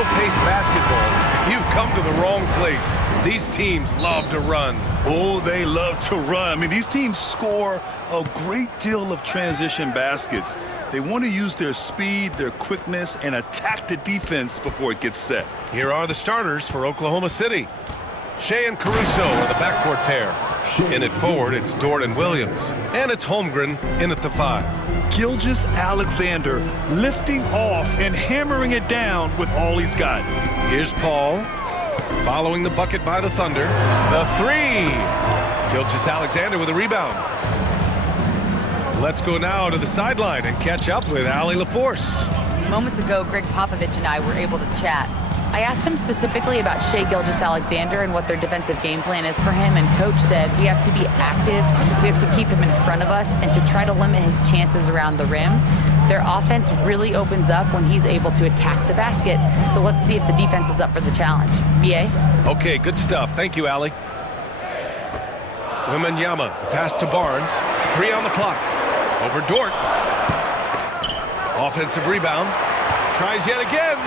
slow-paced basketball, you've come to the wrong place. These teams love to run. Oh, they love to run. I mean, these teams score a great deal of transition baskets. They want to use their speed, their quickness, and attack the defense before it gets set. Here are the starters for Oklahoma City. Shea and Caruso are the backcourt pair. In at forward, it's Dort and Williams. And it's Holmgren in at the 5. Gilgeous-Alexander lifting off and hammering it down with all he's got. Here's Paul, following the bucket by the Thunder. The 3. Gilgeous-Alexander with a rebound. Let's go now to the sideline and catch up with Allie LaForce. Moments ago, Greg Popovich and I were able to chat. I asked him specifically about Shea Gilgeous-Alexander and what their defensive game plan is for him, and Coach said we have to be active, we have to keep him in front of us, and to try to limit his chances around the rim. Their offense really opens up when he's able to attack the basket, so let's see if the defense is up for the challenge. B.A.? Okay, good stuff. Thank you, Allie. Wembanyama, pass to Barnes. 3 on the clock. Over Dort. Offensive rebound. Tries yet again.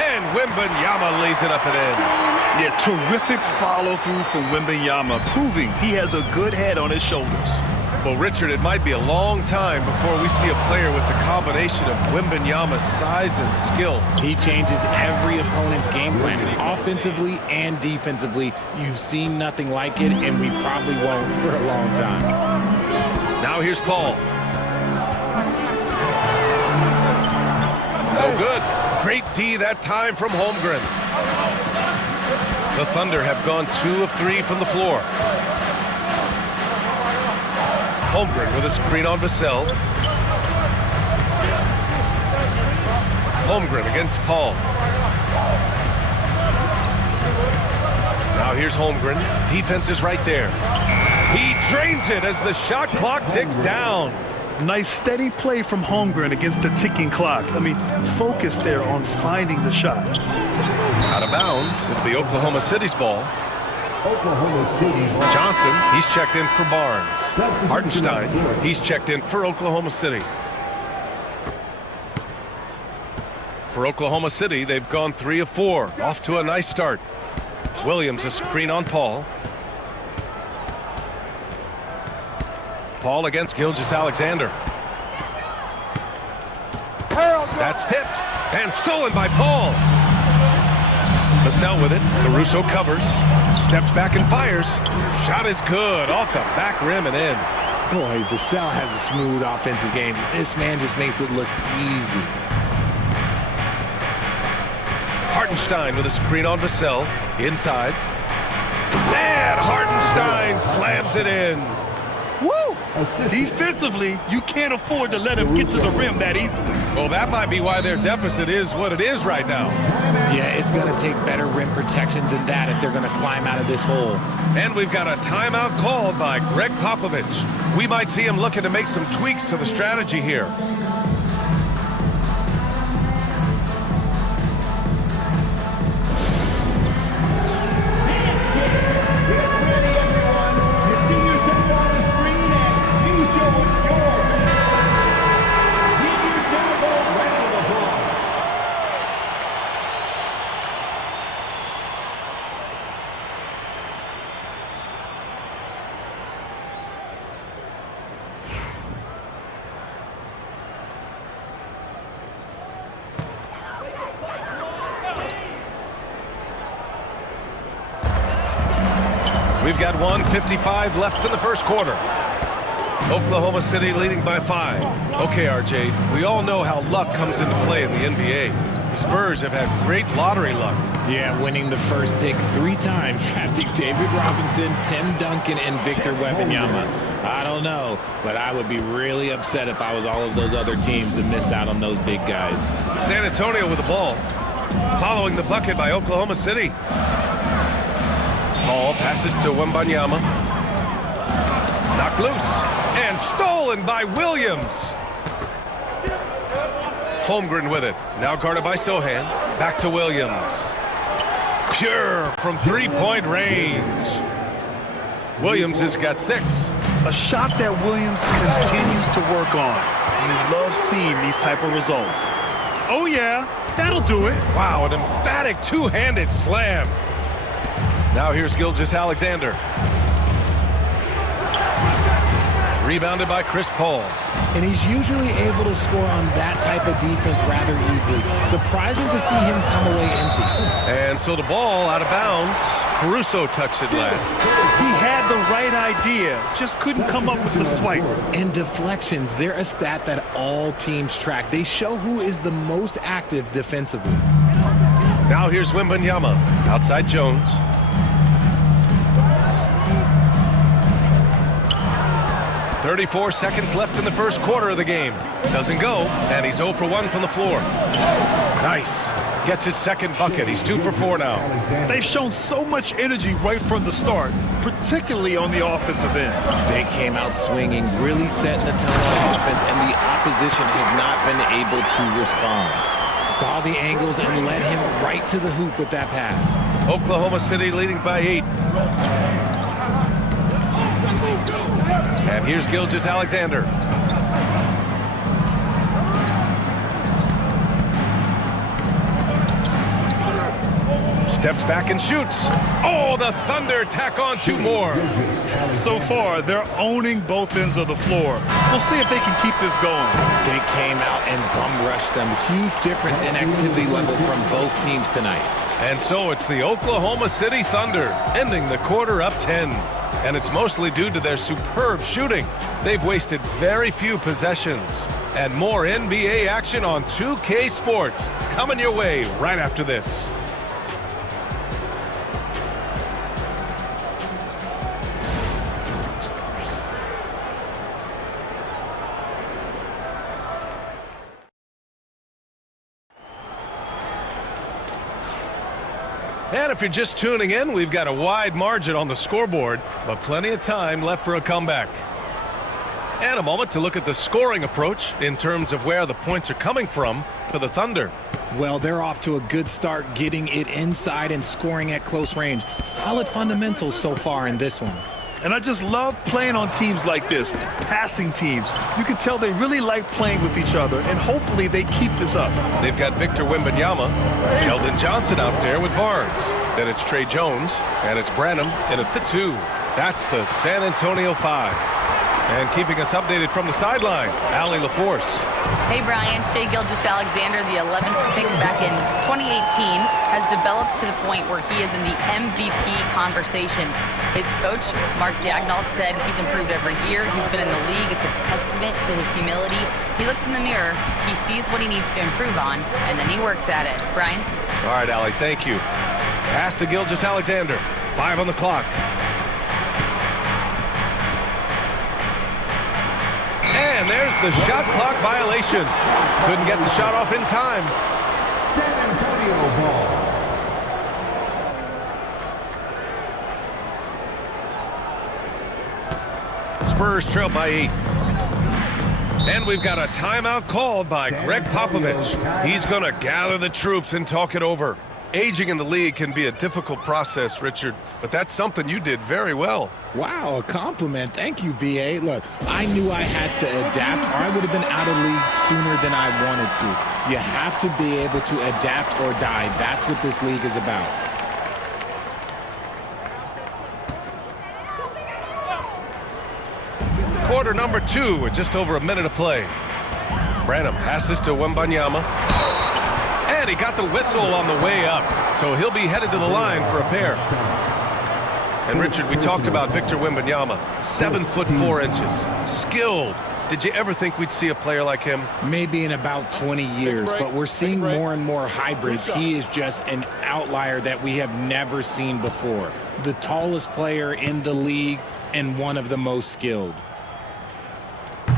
And Wembanyama lays it up and in. Yeah, terrific follow-through from Wembanyama, proving he has a good head on his shoulders. Well, Richard, it might be a long time before we see a player with the combination of Wembanyama's size and skill. He changes every opponent's game plan, offensively and defensively. You've seen nothing like it, and we probably won't for a long time. Now here's Paul. No good. Great D that time from Holmgren. The Thunder have gone 2 of 3 from the floor. Holmgren with a screen on Vassell. Holmgren against Paul. Now here's Holmgren. Defense is right there. He drains it as the shot clock ticks down. Nice steady play from Holmgren against the ticking clock. I mean, focus there on finding the shot. Out of bounds. It'll be Oklahoma City's ball. Oklahoma City. Johnson, he's checked in for Barnes. Hartenstein, he's checked in for Oklahoma City. For Oklahoma City, they've gone 3 of 4. Off to a nice start. Williams, a screen on Paul. Paul against Gilgeous-Alexander. That's tipped and stolen by Paul. Vassell with it. Caruso covers. Steps back and fires. Shot is good. Off the back rim and in. Boy, Vassell has a smooth offensive game. This man just makes it look easy. Hartenstein with a screen on Vassell. Inside. And Hartenstein slams it in. Woo! Defensively, you can't afford to let him get to the rim that easily. Well, that might be why their deficit is what it is right now. Yeah, it's going to take better rim protection than that if they're going to climb out of this hole. And we've got a timeout called by Greg Popovich. We might see him looking to make some tweaks to the strategy here. We've got 1:55 left in the first quarter. Oklahoma City leading by 5. Okay, RJ, we all know how luck comes into play in the NBA. The Spurs have had great lottery luck. Yeah, winning the first pick 3 times, drafting David Robinson, Tim Duncan, and Victor Wembanyama. I don't know, but I would be really upset if I was all of those other teams to miss out on those big guys. San Antonio with the ball. Following the bucket by Oklahoma City. Paul passes to Wembanyama. Knocked loose. And stolen by Williams. Holmgren with it. Now guarded by Sohan. Back to Williams. Pure from three-point range. Williams has got 6. A shot that Williams continues to work on. You love seeing these type of results. Oh, yeah, that'll do it. Wow, an emphatic two-handed slam. Now here's Gilgeous Alexander. Rebounded by Chris Paul. And he's usually able to score on that type of defense rather easily. Surprising to see him come away empty. And so the ball out of bounds. Caruso touched it last. He had the right idea, just couldn't come up with the swipe. And deflections, they're a stat that all teams track. They show who is the most active defensively. Now here's Wembanyama. Outside Jones. "34 seconds left in the first quarter of the game. Doesn't go, and he's 0 for 1 from the floor. Nice. Gets his second bucket. He's 2 for 4 now. They've shown so much energy right from the start, particularly on the offensive end. They came out swinging, really setting the tone on offense, and the opposition has not been able to respond. Saw the angles and led him right to the hoop with that pass. Oklahoma City leading by 8. And here's Gilgeous Alexander. Steps back and shoots. Oh, the Thunder tack on 2 more. So far, they're owning both ends of the floor. We'll see if they can keep this going. They came out and bum rushed them. Huge difference in activity level from both teams tonight. And so it's the Oklahoma City Thunder ending the quarter up 10. And it's mostly due to their superb shooting. They've wasted very few possessions. And more NBA action on 2K Sports coming your way right after this. And if you're just tuning in, we've got a wide margin on the scoreboard, but plenty of time left for a comeback. And a moment to look at the scoring approach in terms of where the points are coming from for the Thunder. Well, they're off to a good start getting it inside and scoring at close range. Solid fundamentals so far in this one. And I just love playing on teams like this, passing teams. You can tell they really like playing with each other, and hopefully they keep this up. They've got Victor Wembanyama, Sheldon Johnson out there with Barnes. Then it's Trey Jones, and it's Branham in at the 2. That's the San Antonio 5. And keeping us updated from the sideline, Allie LaForce. Hey, Brian. Shai Gilgeous-Alexander, the 11th pick back in 2018, has developed to the point where he is in the MVP conversation. His coach, Mark Daigneault, said he's improved every year. He's been in the league. It's a testament to his humility. He looks in the mirror, he sees what he needs to improve on, and then he works at it. Brian? All right, Allie, thank you. Pass to Gilgeous-Alexander. 5 on the clock. And there's the shot clock violation. Couldn't get the shot off in time. San Antonio ball. Spurs trail by 8. And we've got a timeout called by Greg Popovich. He's going to gather the troops and talk it over. Aging in the league can be a difficult process, Richard, but that's something you did very well. Wow, a compliment. Thank you, B.A. Look, I knew I had to adapt or I would have been out of league sooner than I wanted to. You have to be able to adapt or die. That's what this league is about. Quarter number 2 with just over a minute of play. Branham passes to Wembanyama. And he got the whistle on the way up, so he'll be headed to the line for a pair. And Richard, we talked about Victor Wembanyama, 7'4", skilled. Did you ever think we'd see a player like him? Maybe in about 20 years, but we're seeing more and more hybrids. He is just an outlier that we have never seen before. The tallest player in the league and one of the most skilled.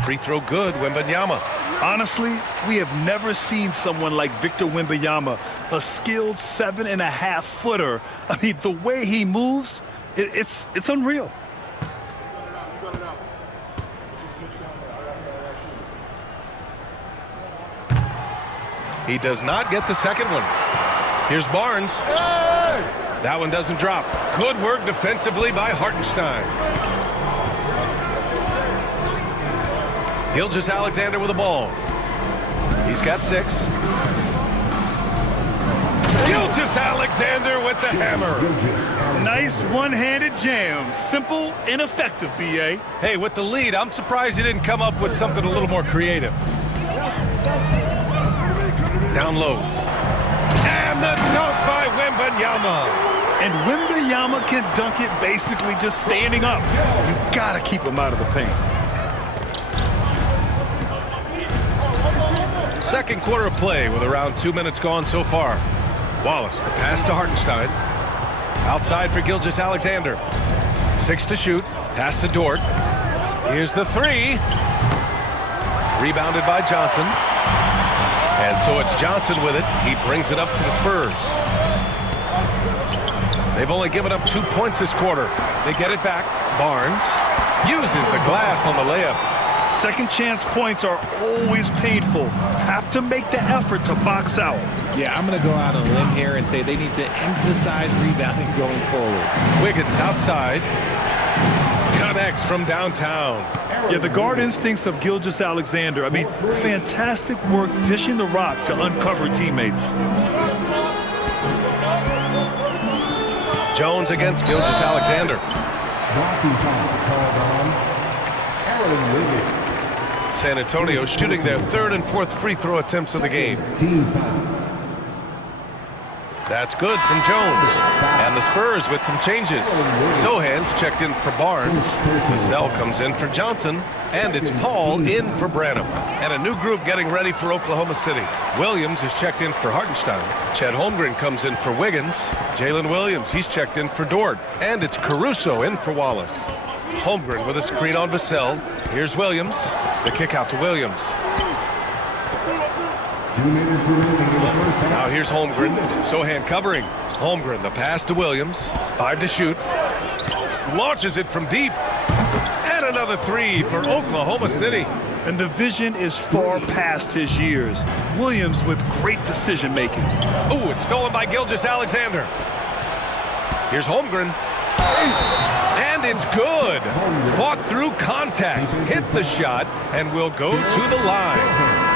Free throw good, Wembanyama. Honestly, we have never seen someone like Victor Wembanyama, a skilled 7.5-footer. I mean, the way he moves, it's unreal. He does not get the second one. Here's Barnes. That one doesn't drop. Good work defensively by Hartenstein. Gilgeous-Alexander with the ball. He's got 6. Gilgeous Alexander with the hammer. Nice one-handed jam. Simple and effective, B.A. Hey, with the lead, I'm surprised he didn't come up with something a little more creative. Down low. And the dunk by Wembanyama. And Wembanyama can dunk it basically just standing up. You got to keep him out of the paint. Second quarter of play with around 2 minutes gone so far. Wallace, the pass to Hartenstein. Outside for Gilgeous Alexander. 6 to shoot. Pass to Dort. Here's the 3. Rebounded by Johnson. And so it's Johnson with it. He brings it up for the Spurs. They've only given up 2 points this quarter. They get it back. Barnes uses the glass on the layup. Second chance points are always painful. Have to make the effort to box out. Yeah, I'm going to go out on a limb here and say they need to emphasize rebounding going forward. Wiggins outside. Connects from downtown. Yeah, the guard instincts of Gilgeous Alexander. I mean, fantastic work dishing the rock to uncover teammates. Jones against Gilgeous Alexander. San Antonio shooting their 3rd and 4th free throw attempts of the game. That's good from Jones. And the Spurs with some changes. Sohan's checked in for Barnes. Vassell comes in for Johnson. And it's Paul in for Branham. And a new group getting ready for Oklahoma City. Williams is checked in for Hartenstein. Chet Holmgren comes in for Wiggins. Jalen Williams, he's checked in for Dort. And it's Caruso in for Wallace. Holmgren with a screen on Vassell. Here's Williams. The kick out to Williams. Now here's Holmgren. Sohan covering. Holmgren, the pass to Williams. 5 to shoot. Launches it from deep. And another 3 for Oklahoma City. And the vision is far past his years. Williams with great decision-making. Ooh, it's stolen by Gilgeous Alexander. Here's Holmgren. And it's good. Fought through contact. Hit the shot and will go to the line.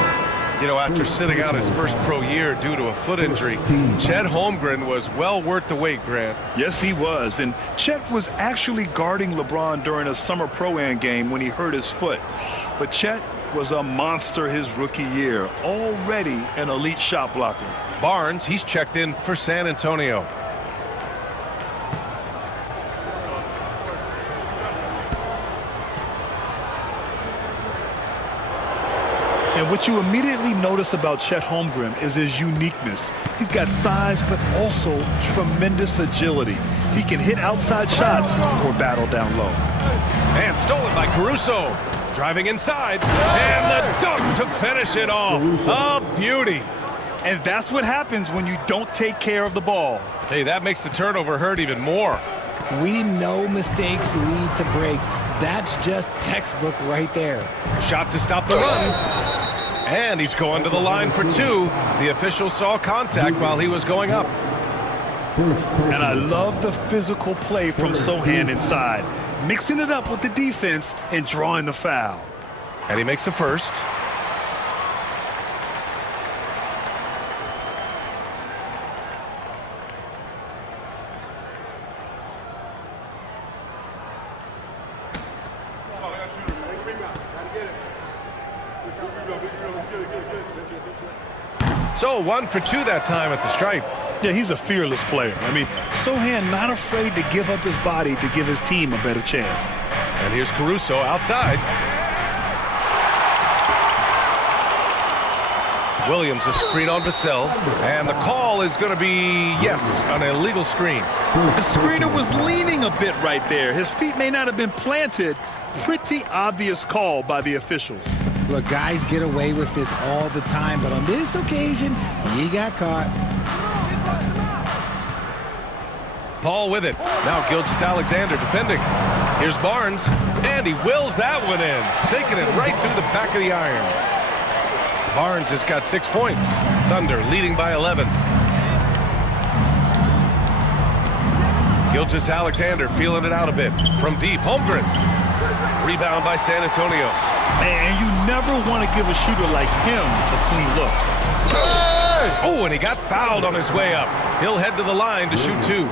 You know, after sitting out his first pro year due to a foot injury, Chet Holmgren was well worth the wait, Grant. Yes, he was. And Chet was actually guarding LeBron during a summer Pro-Am game when he hurt his foot. But Chet was a monster his rookie year, already an elite shot blocker. Barnes, he's checked in for San Antonio. And what you immediately notice about Chet Holmgren is his uniqueness. He's got size, but also tremendous agility. He can hit outside shots or battle down low. And stolen by Caruso. Driving inside. And the dunk to finish it off. A beauty. And that's what happens when you don't take care of the ball. Hey, that makes the turnover hurt even more. We know mistakes lead to breaks. That's just textbook right there. Shot to stop the run. And he's going to the line for 2. The official saw contact while he was going up. And I love the physical play from Sohan inside, mixing it up with the defense and drawing the foul. And he makes a first. So 1 for 2 that time at the stripe. Yeah, he's a fearless player. I mean, Sohan not afraid to give up his body to give his team a better chance. And here's Caruso outside. Williams a screen on Vassell. And the call is going to be, yes, an illegal screen. The screener was leaning a bit right there. His feet may not have been planted. Pretty obvious call by the officials. Look, guys get away with this all the time, but on this occasion, he got caught. Paul with it. Now Gilgeous Alexander defending. Here's Barnes. And he wills that one in. Sinking it right through the back of the iron. Barnes has got 6 points. Thunder leading by 11. Gilgeous Alexander feeling it out a bit. From deep, Holmgren. Rebound by San Antonio. And you never want to give a shooter like him a clean look. Oh, and he got fouled on his way up. He'll head to the line to shoot two.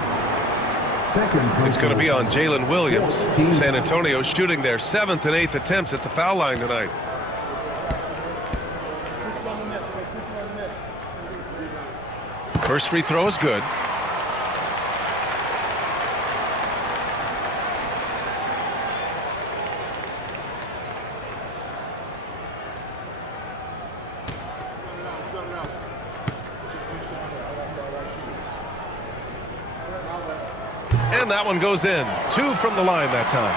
It's going to be on Jalen Williams. San Antonio shooting their 7th and 8th attempts at the foul line tonight. First free throw is good. And that one goes in. 2 from the line that time.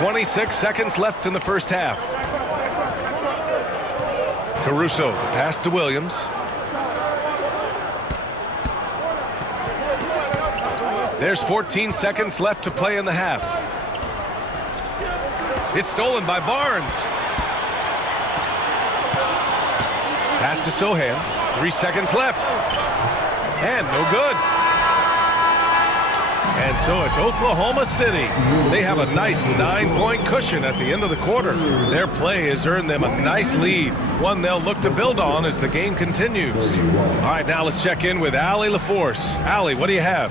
26 seconds left in the first half. Caruso, the pass to Williams. There's 14 seconds left to play in the half. It's stolen by Barnes. Pass to Sohan. 3 seconds left. And no good. And so it's Oklahoma City. They have a nice 9-point cushion at the end of the quarter. Their play has earned them a nice lead, one they'll look to build on as the game continues. All right, now let's check in with Allie LaForce. Allie, what do you have?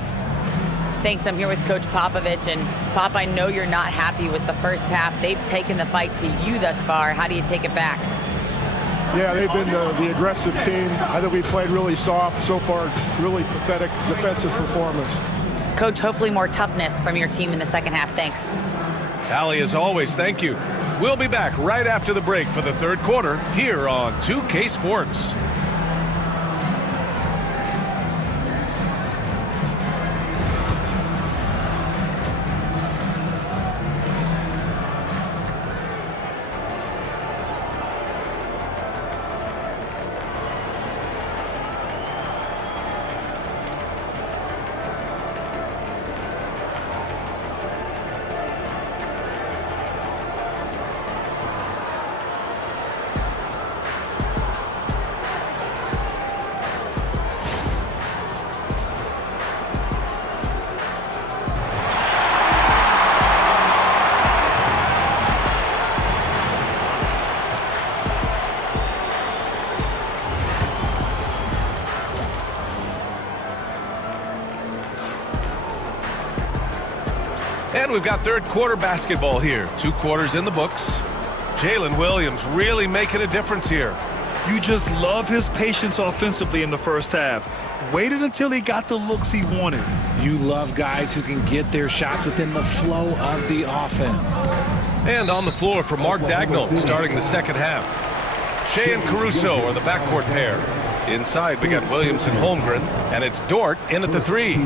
Thanks. I'm here with Coach Popovich. And Pop, I know you're not happy with the first half. They've taken the fight to you thus far. How do you take it back? Yeah, they've been the aggressive team. I think we played really soft so far. Really pathetic defensive performance. Coach, hopefully more toughness from your team in the second half. Thanks. Allie, as always, thank you. We'll be back right after the break for the third quarter here on 2K Sports. And we've got third quarter basketball here. 2 quarters in the books. Jalen Williams really making a difference here. You just love his patience offensively in the first half. Waited until he got the looks he wanted. You love guys who can get their shots within the flow of the offense. And on the floor for Mark Dagnall starting the second half. Shea and Caruso are the backcourt pair. Inside we got Williams and Holmgren, and it's Dort in at the 3.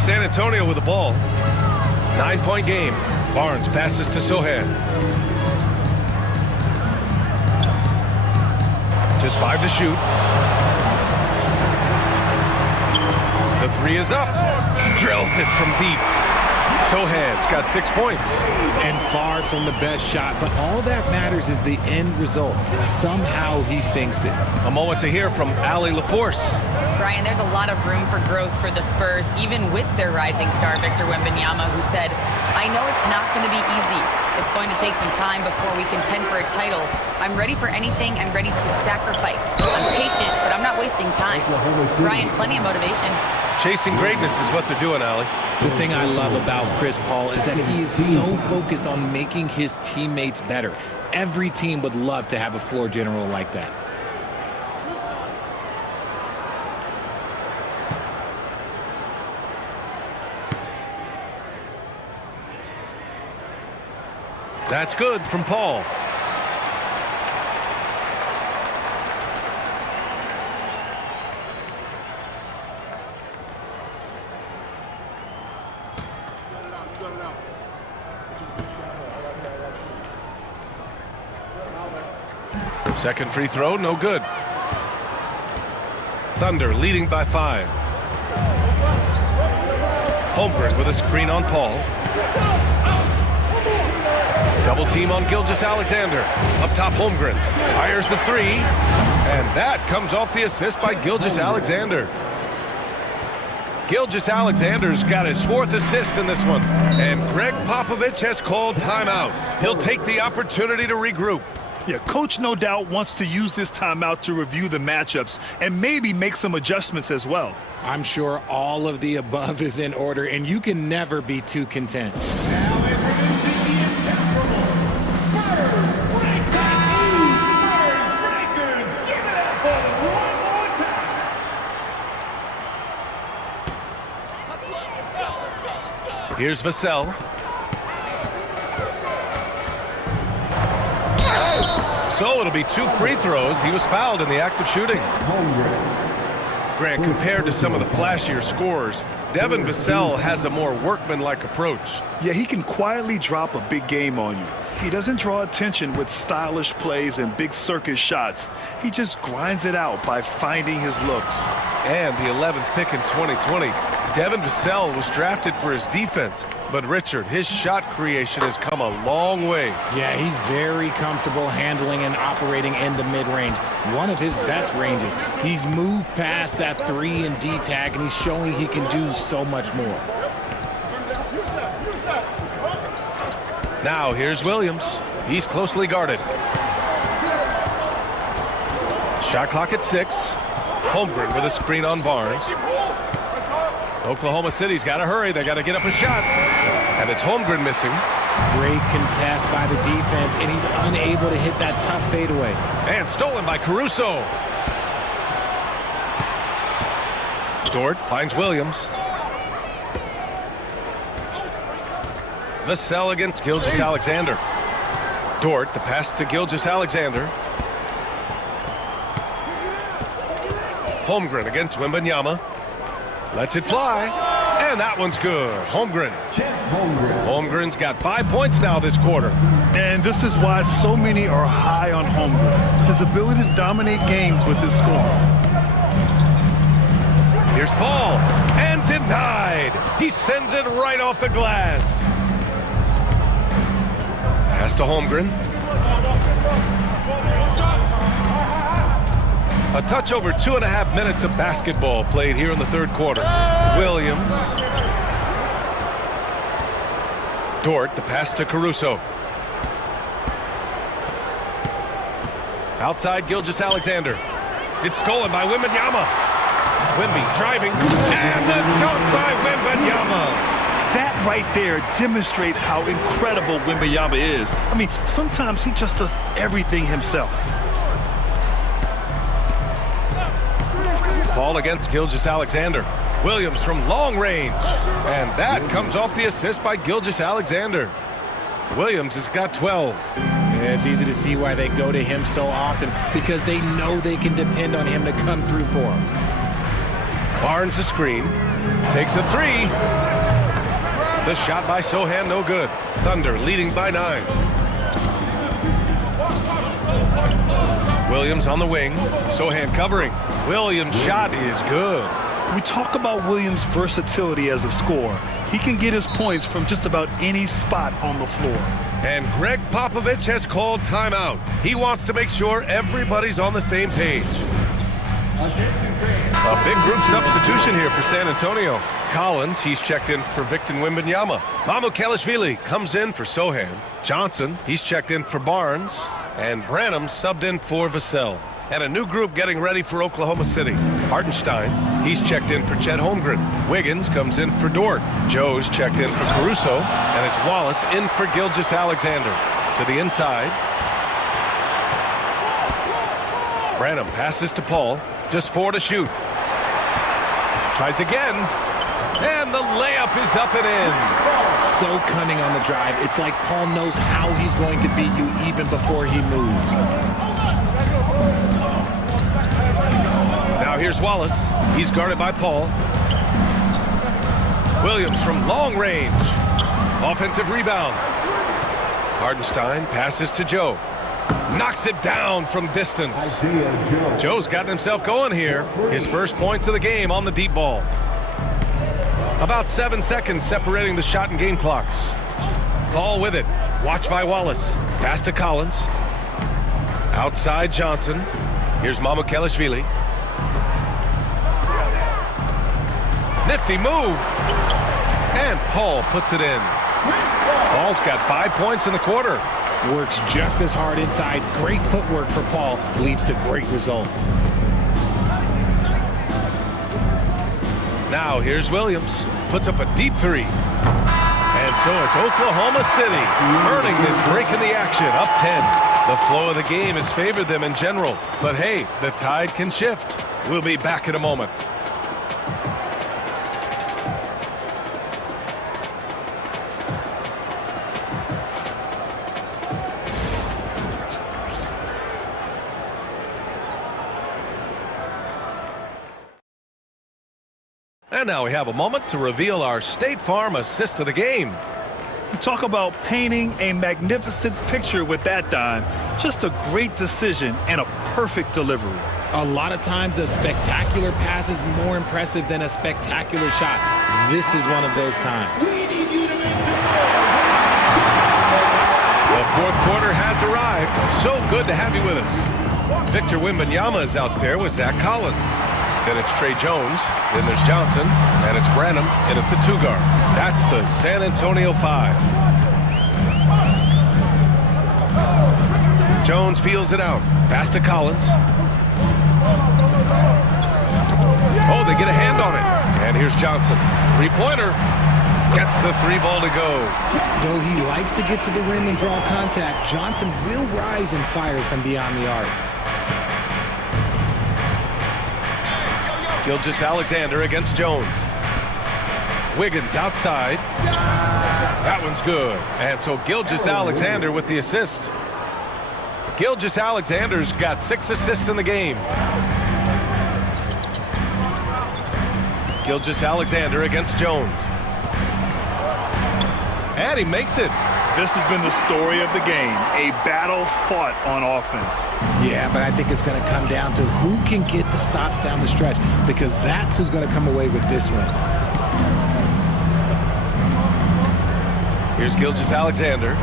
San Antonio with the ball. 9-point game. Barnes passes to Sohan. Just 5 to shoot. The 3 is up. Drills it from deep. Sohan's got 6 points. And far from the best shot, but all that matters is the end result. Somehow he sinks it. A moment to hear from Allie LaForce. Brian, there's a lot of room for growth for the Spurs, even with their rising star, Victor Wembanyama, who said, I know it's not going to be easy. It's going to take some time before we contend for a title. I'm ready for anything and ready to sacrifice. I'm patient, but I'm not wasting time. Brian, plenty of motivation. Chasing greatness is what they're doing, Allie. The thing I love about Chris Paul is that he is so focused on making his teammates better. Every team would love to have a floor general like that. That's good from Paul. Second free throw, no good. Thunder leading by 5. Holmgren with a screen on Paul. Double team on Gilgeous-Alexander. Up top, Holmgren fires the 3. And that comes off the assist by Gilgeous-Alexander. Gilgeous-Alexander's got his 4th assist in this one. And Greg Popovich has called timeout. He'll take the opportunity to regroup. Yeah, coach no doubt wants to use this timeout to review the matchups and maybe make some adjustments as well. I'm sure all of the above is in order, and you can never be too content. Now introducing the incomparable Spurs Breakers. Give it up for them one more time. Here's Vassell. So it'll be 2 free throws. He was fouled in the act of shooting. Grant, compared to some of the flashier scorers, Devin Vassell has a more workmanlike approach. Yeah, he can quietly drop a big game on you. He doesn't draw attention with stylish plays and big circus shots. He just grinds it out by finding his looks. And the 11th pick in 2020, Devin Vassell was drafted for his defense. But Richard, his shot creation has come a long way. Yeah, he's very comfortable handling and operating in the mid-range. One of his best ranges. He's moved past that 3 and D tag, and he's showing he can do so much more. Now here's Williams. He's closely guarded. Shot clock at 6. Holmgren with a screen on Barnes. Oklahoma City's got to hurry. They got to get up a shot. And it's Holmgren missing. Great contest by the defense, and he's unable to hit that tough fadeaway. And stolen by Caruso. Dort finds Williams. Vassell against Gilgeous-Alexander. Dort, the pass to Gilgeous-Alexander. Holmgren against Wembanyama. Lets it fly. And that one's good. Holmgren. Holmgren's got 5 points now this quarter. And this is why so many are high on Holmgren. His ability to dominate games with his scoring. Here's Paul. And denied. He sends it right off the glass. Pass to Holmgren. A touch over 2.5 minutes of basketball played here in the 3rd quarter. Williams. Dort, the pass to Caruso. Outside Gilgeous-Alexander. It's stolen by Wembanyama. Wemby driving. And the dunk by Wembanyama. That right there demonstrates how incredible Wembanyama is. I mean, sometimes he just does everything himself. Paul against Gilgeous-Alexander. Williams from long range. And that comes off the assist by Gilgeous-Alexander. Williams has got 12. Yeah, it's easy to see why they go to him so often, because they know they can depend on him to come through for them. Barnes a screen. Takes a 3. The shot by Sohan, no good. Thunder leading by 9. Williams on the wing. Sohan covering. Williams' shot is good. We talk about Williams' versatility as a scorer. He can get his points from just about any spot on the floor. And Greg Popovich has called timeout. He wants to make sure everybody's on the same page. A big group substitution here for San Antonio. Collins, he's checked in for Victor Wembanyama. Mamukelashvili comes in for Sohan. Johnson, he's checked in for Barnes. And Branham subbed in for Vassell. And a new group getting ready for Oklahoma City. Hartenstein, he's checked in for Chet Holmgren. Wiggins comes in for Dort. Joe's checked in for Caruso. And it's Wallace in for Gilgeous-Alexander. To the inside. Branham passes to Paul. Just 4 to shoot. Tries again. And the layup is up and in. So cunning on the drive. It's like Paul knows how he's going to beat you even before he moves. Now here's Wallace. He's guarded by Paul. Williams from long range. Offensive rebound. Hartenstein passes to Joe. Knocks it down from distance. Joe's gotten himself going here. His first points of the game on the deep ball. About 7 seconds separating the shot and game clocks. Paul with it. Watched by Wallace. Pass to Collins. Outside Johnson. Here's Mamukelashvili. Nifty move. And Paul puts it in. Paul's got 5 points in the quarter. Works just as hard inside. Great footwork for Paul leads to great results. Now here's Williams. Puts up a deep three. And so it's Oklahoma City earning this break in the action, up 10. The flow of the game has favored them in general. But hey, the tide can shift. We'll be back in a moment. And now we have a moment to reveal our State Farm assist of the game. You talk about painting a magnificent picture with that dime. Just a great decision and a perfect delivery. A lot of times a spectacular pass is more impressive than a spectacular shot. This is one of those times. The fourth quarter has arrived. So good to have you with us. Victor Wembanyama is out there with Zach Collins. Then it's Trey Jones, then there's Johnson, and it's Branham in at the 2 guard. That's the San Antonio 5. Jones feels it out. Pass to Collins. Oh, they get a hand on it. And here's Johnson. Three-pointer. Gets the 3 ball to go. Though he likes to get to the rim and draw contact, Johnson will rise and fire from beyond the arc. Gilgeous-Alexander against Jones. Wiggins outside. That one's good. And so Gilgeous-Alexander with the assist. Gilgeous-Alexander's got 6 assists in the game. Gilgeous-Alexander against Jones. And he makes it. This has been the story of the game, a battle fought on offense. Yeah, but I think it's going to come down to who can get the stops down the stretch, because that's who's going to come away with this one. Here's Gilgeous-Alexander.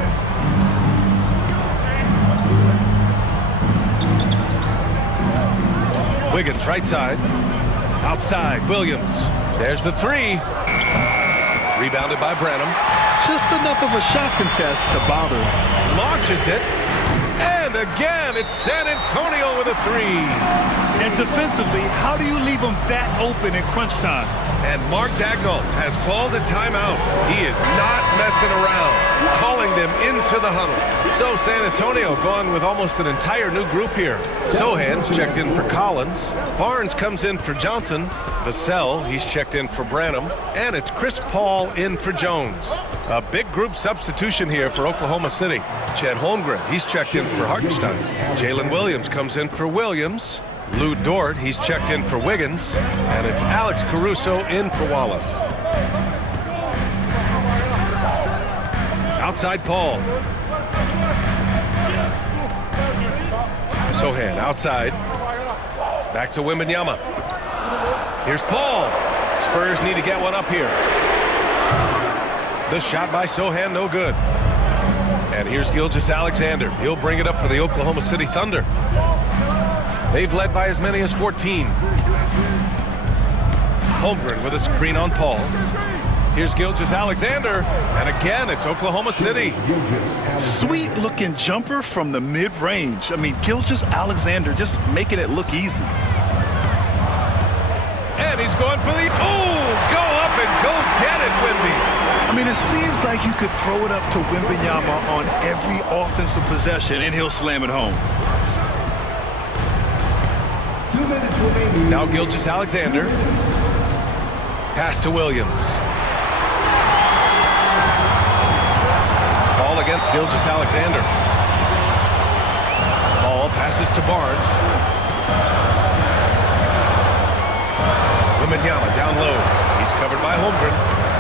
Wiggins right side. Outside, Williams. There's the 3. Rebounded by Branham. Just enough of a shot contest to bother. Launches it. And again, it's San Antonio with a 3. And defensively, how do you leave them that open in crunch time? And Mark Dagnall has called a timeout. He is not messing around, calling them into the huddle. So San Antonio going with almost an entire new group here. Sohan's checked in for Collins. Barnes comes in for Johnson. Vassell, he's checked in for Branham. And it's Chris Paul in for Jones. A big group substitution here for Oklahoma City. Chet Holmgren, he's checked in for Hartenstein. Jalen Williams comes in for Williams. Lou Dort, he's checked in for Wiggins. And it's Alex Caruso in for Wallace. Outside Paul. Sohan outside. Back to Wembanyama. Here's Paul. Spurs need to get one up here. The shot by Sohan, no good. And here's Gilgeous-Alexander. He'll bring it up for the Oklahoma City Thunder. They've led by as many as 14. Holmgren with a screen on Paul. Here's Gilgeous-Alexander. And again, it's Oklahoma City. Sweet looking jumper from the mid-range. I mean, Gilgeous-Alexander just making it look easy. And he's going for the, go up and go get it, Wemby. I mean, it seems like you could throw it up to Wembanyama on every offensive possession and he'll slam it home. Now Gilgeous-Alexander. Pass to Williams. Ball against Gilgeous-Alexander. Ball passes to Barnes. Wembanyama down low. He's covered by Holmgren.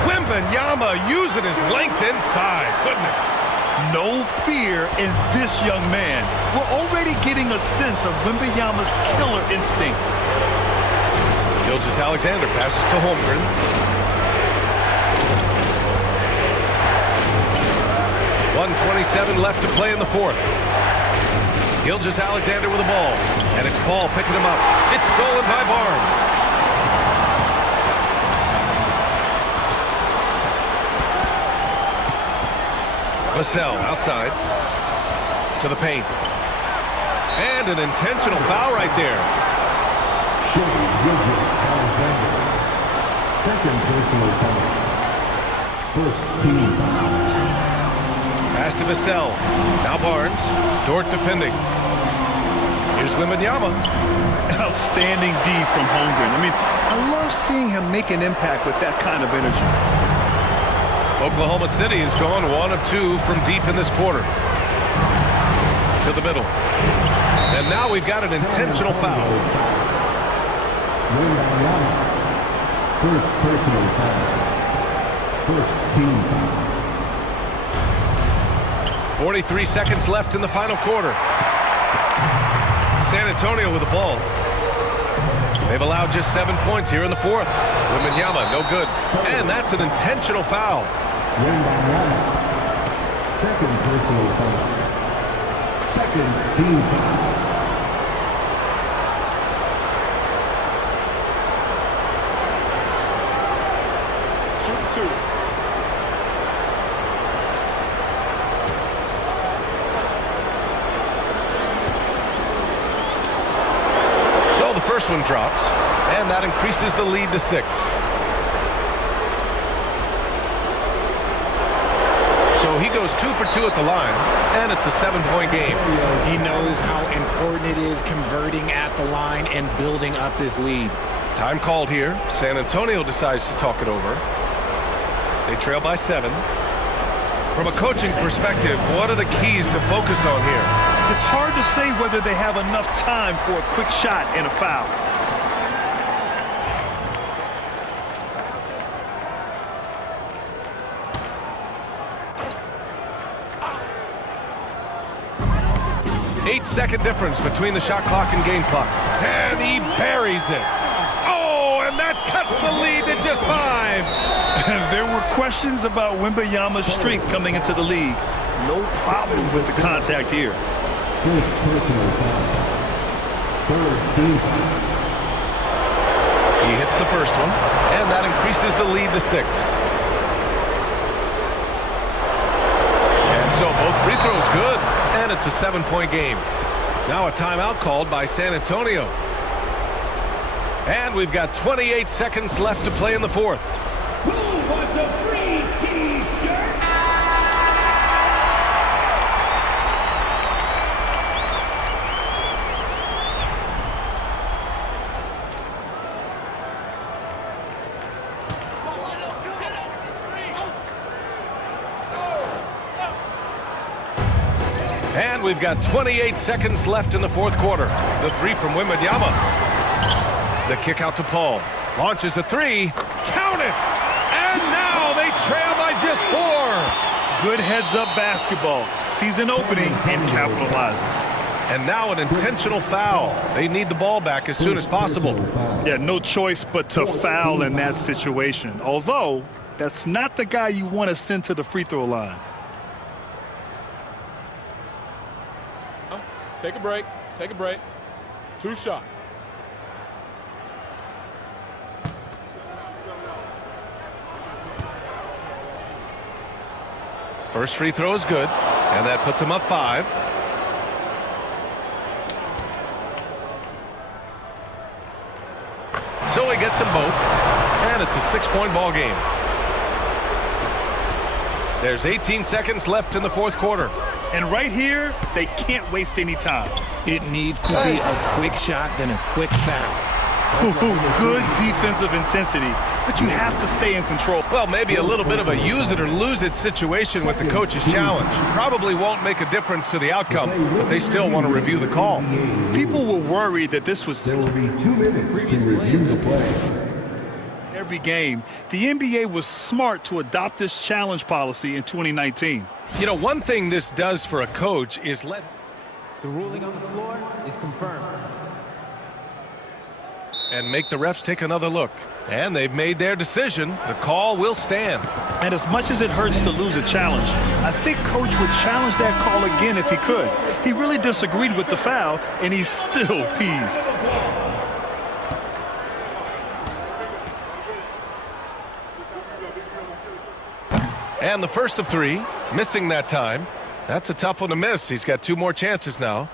Wembanyama using his length inside. Goodness. No fear in this young man. We're already getting a sense of Wembanyama's killer instinct. Gilgeous-Alexander passes to Holmgren. .127 left to play in the fourth. Gilgeous-Alexander with the ball. And it's Paul picking him up. It's stolen by Barnes. Vassell outside to the paint. And an intentional foul right there. Second personal foul. First team foul. Pass to Vassell. Now Barnes. Dort defending. Here's Wembanyama. Outstanding D from Holmgren. I mean, I love seeing him make an impact with that kind of energy. Oklahoma City has gone 1 of 2 from deep in this quarter. To the middle. And now we've got an intentional foul. First personal foul. First team foul. 43 seconds left in the final quarter. San Antonio with the ball. They've allowed just 7 points here in the fourth. Wembanyama, no good. And that's an intentional foul. Second personal foul. Second team foul. Shoot 2. So the first one drops, and that increases the lead to 6. So he goes 2 for 2 at the line, and it's a 7-point game. He knows how important it is converting at the line and building up this lead. Time called here. San Antonio decides to talk it over. They trail by 7. From a coaching perspective, what are the keys to focus on here? It's hard to say whether they have enough time for a quick shot and a foul. Eight-second difference between the shot clock and game clock. And he buries it. Oh, and that cuts the lead to just 5. There were questions about Wembanyama's strength coming into the league. No problem with the contact here. First personal foul. Third team foul. He hits the first one, and that increases the lead to 6. And so both free throws good, and it's a 7-point game. Now a timeout called by San Antonio. And we've got 28 seconds left to play in the fourth. Who wants a free T-shirt? And we've got 28 seconds left in the fourth quarter. The three from Wembanyama. The kick out to Paul. Launches a 3. Count it! And now they trail by just 4. Good heads-up basketball. Sees an opening and capitalizes. And now an intentional foul. They need the ball back as soon as possible. Yeah, no choice but to foul in that situation. Although, that's not the guy you want to send to the free throw line. Take a break. Take a break. 2 shots. First free throw is good, and that puts him up 5. So he gets them both, and it's a 6-point ball game. There's 18 seconds left in the fourth quarter. And right here, they can't waste any time. It needs to be a quick shot, then a quick foul. Good defensive intensity, but you have to stay in control. Well, maybe a little bit of a use it or lose it situation with the coach's challenge. Probably won't make a difference to the outcome, but they still want to review the call. People were worried that this was There will be 2 minutes to review the play. every game. The NBA was smart to adopt this challenge policy in 2019. You know, one thing this does for a coach is let... The ruling on the floor is confirmed. And make the refs take another look. And they've made their decision. The call will stand. And as much as it hurts to lose a challenge, I think Coach would challenge that call again if he could. He really disagreed with the foul, and he's still peeved. And the first of 3, missing that time. That's a tough one to miss. He's got 2 more chances now.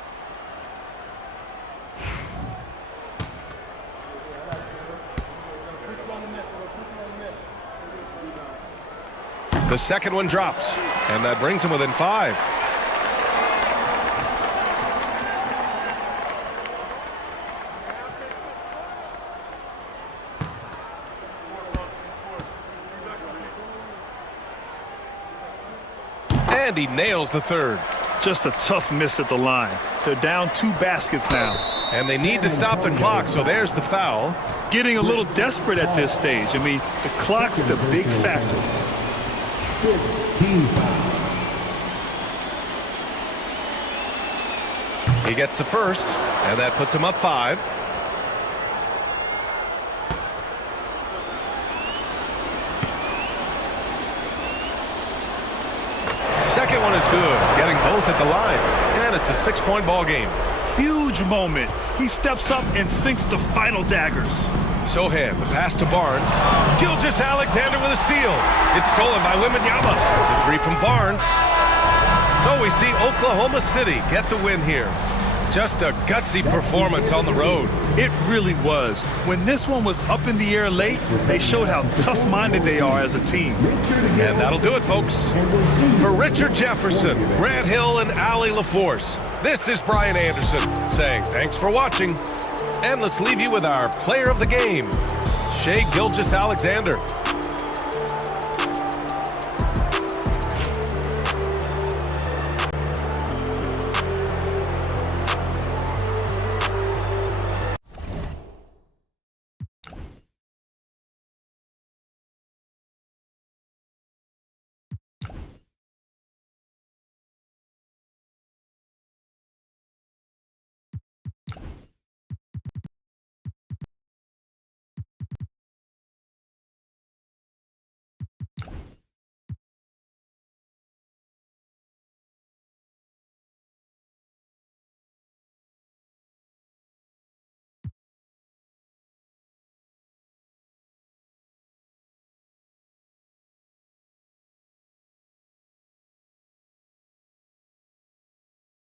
The second one drops, and that brings him within 5. And he nails the third. Just a tough miss at the line. They're down 2 baskets now. And they need to stop the clock, so there's the foul. Getting a little desperate at this stage. I mean, the clock's the big factor. 15 foul. He gets the first, and that puts him up 5. Second one is good, getting both at the line. And it's a 6-point ball game. Huge moment. He steps up and sinks the final daggers. Sohan, the pass to Barnes. Gilgeous-Alexander with a steal. It's stolen by Wembanyama. The 3 from Barnes. So we see Oklahoma City get the win here. Just a gutsy performance on the road. It really was. When this one was up in the air late, they showed how tough-minded they are as a team. And that'll do it, folks. For Richard Jefferson, Grant Hill, and Allie LaForce, this is Brian Anderson saying thanks for watching. And let's leave you with our player of the game, Shai Gilgeous-Alexander.